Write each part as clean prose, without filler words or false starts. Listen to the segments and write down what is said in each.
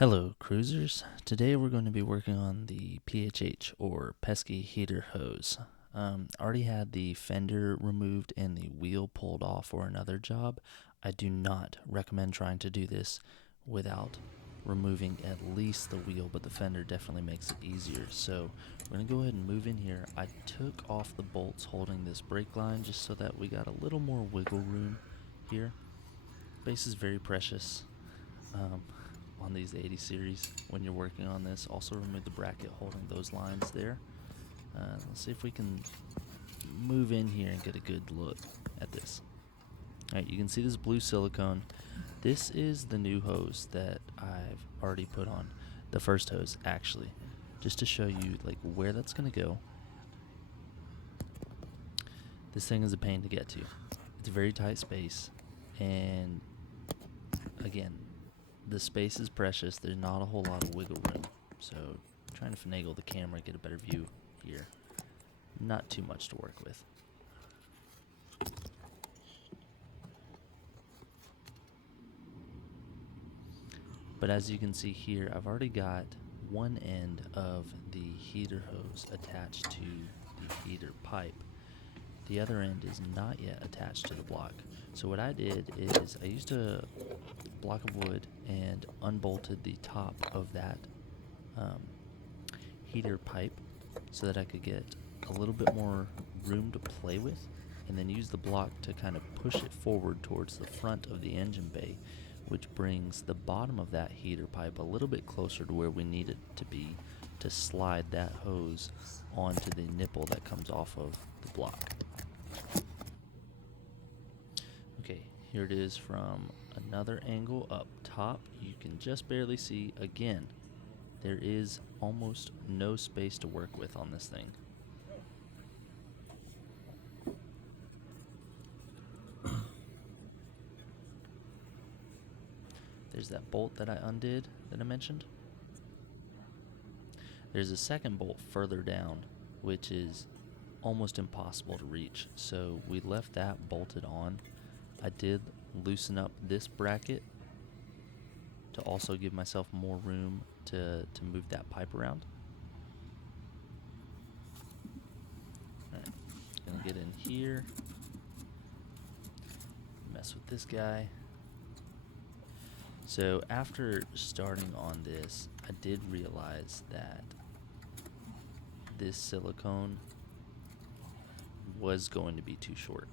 Hello cruisers, today we're going to be working on the PHH or Pesky Heater Hose. Already had the fender removed and the wheel pulled off for another job. I do not recommend trying to do this without removing at least the wheel, but the fender definitely makes it easier. So we're going to go ahead and move in here. I took off the bolts holding this brake line just so that we got a little more wiggle room here. Space is very precious. On these 80 series when you're working on this. Also remove the bracket holding those lines there. Let's see if we can move in here and get a good look at this. Alright, you can see this blue silicone. This is the new hose that I've already put on. The first hose, actually. Just to show you like where that's going to go. This thing is a pain to get to. It's a very tight space. And again, the space is precious. There's not a whole lot of wiggle room. So trying to finagle the camera, get a better view here. Not too much to work with. But as you can see here, I've already got one end of the heater hose attached to the heater pipe. The other end is not yet attached to the block. So what I did is I used a block of wood and unbolted the top of that heater pipe so that I could get a little bit more room to play with, and then use the block to kind of push it forward towards the front of the engine bay, which brings the bottom of that heater pipe a little bit closer to where we need it to be to slide that hose onto the nipple that comes off of the block. Okay, here it is from another angle up top. You can just barely see. Again, there is almost no space to work with on this thing. There's that bolt that I undid that I mentioned. There's a second bolt further down, which is almost impossible to reach. So we left that bolted on. I did loosen up this bracket to also give myself more room to move that pipe around. Alright, gonna get in here, mess with this guy. So after starting on this, I did realize that this silicone was going to be too short.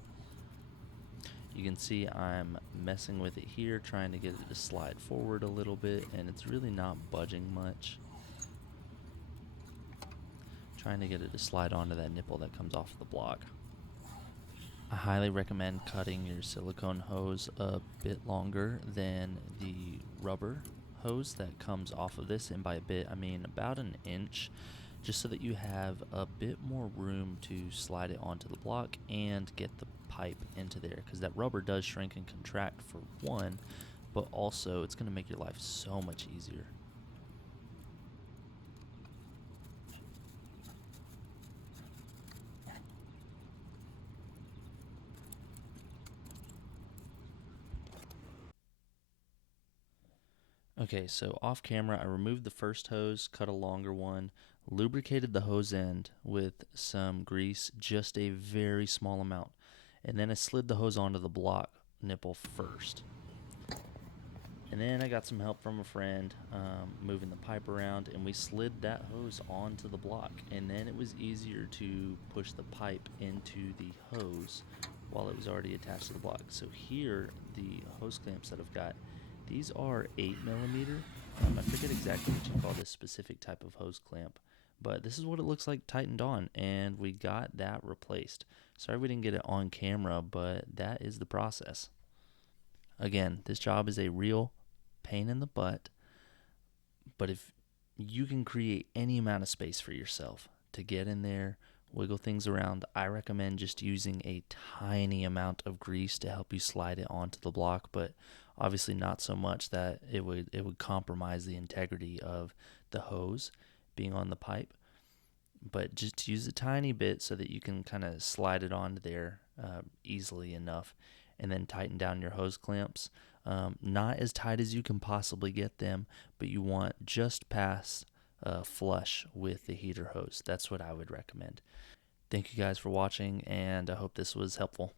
You can see I'm messing with it here, trying to get it to slide forward a little bit, and it's really not budging much. Trying to get it to slide onto that nipple that comes off the block. I highly recommend cutting your silicone hose a bit longer than the rubber hose that comes off of this, and by a bit I mean about an inch, just so that you have a bit more room to slide it onto the block and get the pipe into there, because that rubber does shrink and contract for one, but also it's going to make your life so much easier. Okay, so off camera I removed the first hose, cut a longer one, lubricated the hose end with some grease, just a very small amount, and then I slid the hose onto the block nipple first. And then I got some help from a friend moving the pipe around, and we slid that hose onto the block, and then it was easier to push the pipe into the hose while it was already attached to the block. So here, the hose clamps that I've got, these are 8mm. I forget exactly what you call this specific type of hose clamp, but this is what it looks like tightened on, and we got that replaced. Sorry we didn't get it on camera, but that is the process. Again, this job is a real pain in the butt, but if you can create any amount of space for yourself to get in there, wiggle things around, I recommend just using a tiny amount of grease to help you slide it onto the block, but obviously not so much that it would compromise the integrity of the hose being on the pipe. But just use a tiny bit so that you can kind of slide it onto there easily enough, and then tighten down your hose clamps. Not as tight as you can possibly get them, but you want just past flush with the heater hose. That's what I would recommend. Thank you guys for watching, and I hope this was helpful.